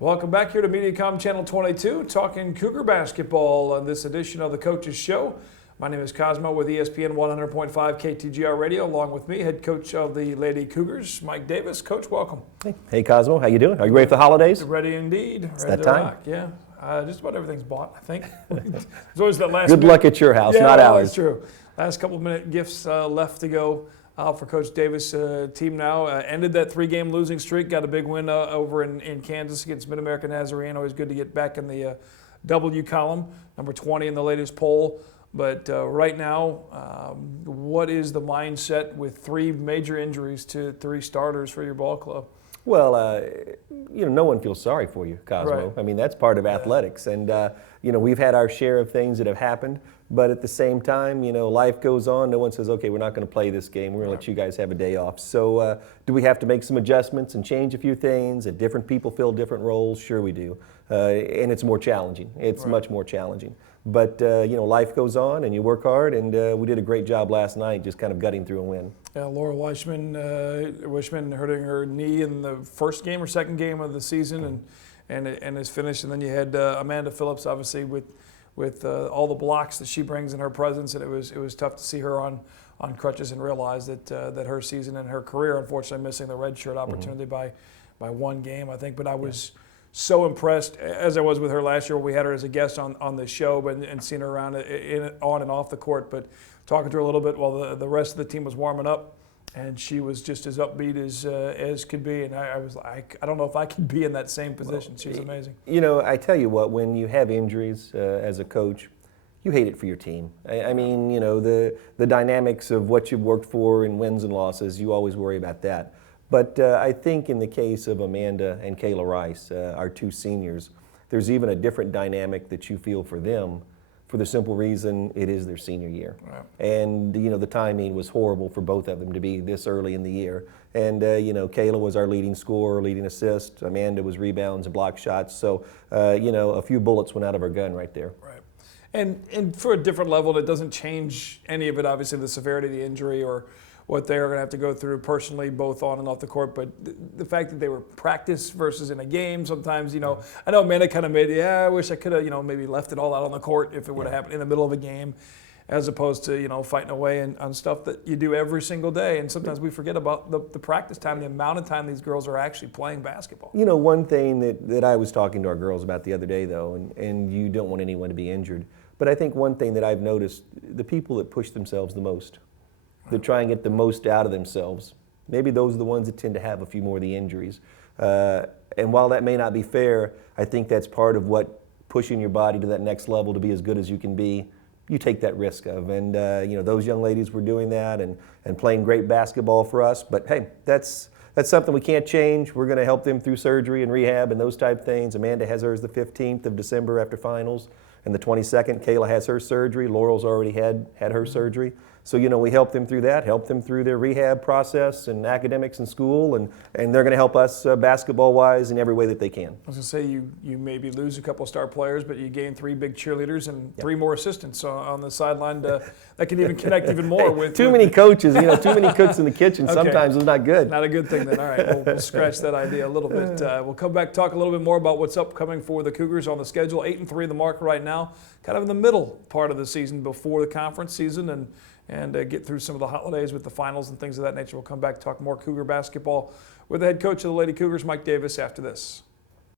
Welcome back here to Mediacom Channel 22, talking Cougar basketball on this edition of the Coach's Show. My name is Cosmo with ESPN 100.5 KTGR Radio. Along with me, head coach of the Lady Cougars, Mike Davis. Coach, welcome. Hey Cosmo, how you doing? Are you ready for the holidays? Ready indeed. It's ready that to time. rock. Yeah, just about everything's bought, I think. There's always that last Good minute. luck at your house, Yeah, not well, ours. That's true. Last couple of minute gifts left to go for Coach Davis' team now. Ended that 3-game losing streak, got a big win over in Kansas against Mid-America Nazarene. Always good to get back in the W column, number 20 in the latest poll. But right now, what is the mindset with 3 major injuries to 3 starters for your ball club? Well, no one feels sorry for you, Cosmo. Right. I mean, that's part of athletics. And, we've had our share of things that have happened. But at the same time, life goes on. No one says, okay, we're not going to play this game. We're going to let you guys have a day off. So do we have to make some adjustments and change a few things? And different people fill different roles? Sure we do. And it's more challenging. It's much more challenging. But, life goes on and you work hard. And we did a great job last night just kind of gutting through a win. Yeah, Laura Wishman hurting her knee in the first game or second game of the season and is finished. And then you had Amanda Phillips, obviously, with all the blocks that she brings in her presence, and it was tough to see her on crutches and realize that her season and her career, unfortunately, missing the red shirt opportunity by one game, I think. But I was so impressed, as I was with her last year. We had her as a guest on the show, and seeing her around on and off the court. But talking to her a little bit while the rest of the team was warming up, and she was just as upbeat as could be. And I was like, I don't know if I could be in that same position. She was amazing. I tell you what, when you have injuries as a coach, you hate it for your team. I mean, the dynamics of what you've worked for in wins and losses, you always worry about that. But I think in the case of Amanda and Kayla Rice, our 2 seniors, there's even a different dynamic that you feel for them, for the simple reason it is their senior year. Right. And, the timing was horrible for both of them to be this early in the year. And, Kayla was our leading scorer, leading assist. Amanda was rebounds and block shots. So, a few bullets went out of our gun right there. Right. And for a different level, it doesn't change any of it, obviously, the severity of the injury or what they're going to have to go through personally, both on and off the court. But the fact that they were practice versus in a game, sometimes, I know Amanda kind of made, I wish I could have, maybe left it all out on the court if it would have happened in the middle of a game, as opposed to, fighting away on stuff that you do every single day. And sometimes we forget about the practice time, the amount of time these girls are actually playing basketball. One thing that I was talking to our girls about the other day, though, and you don't want anyone to be injured, but I think one thing that I've noticed, the people that push themselves the most, that try and get the most out of themselves, maybe those are the ones that tend to have a few more of the injuries. And while that may not be fair, I think that's part of what pushing your body to that next level to be as good as you can be, you take that risk of. And, those young ladies were doing that and playing great basketball for us. But, hey, that's something we can't change. We're going to help them through surgery and rehab and those type things. Amanda has hers the 15th of December after finals. And the 22nd, Kayla has her surgery. Laurel's already had her surgery. So, we help them through that, help them through their rehab process and academics in school, and they're going to help us basketball-wise in every way that they can. I was going to say, you maybe lose a couple of star players, but you gain 3 big cheerleaders and 3 more assistants on the sideline that can even connect even more with. Too many coaches, too many cooks in the kitchen. Okay. Sometimes it's not good. Not a good thing then. All right, we'll scratch that idea a little bit. We'll come back, talk a little bit more about what's upcoming for the Cougars on the schedule. 8-3 the mark right now, kind of in the middle part of the season before the conference season, and get through some of the holidays with the finals and things of that nature. We'll come back, talk more Cougar basketball with the head coach of the Lady Cougars, Mike Davis, after this.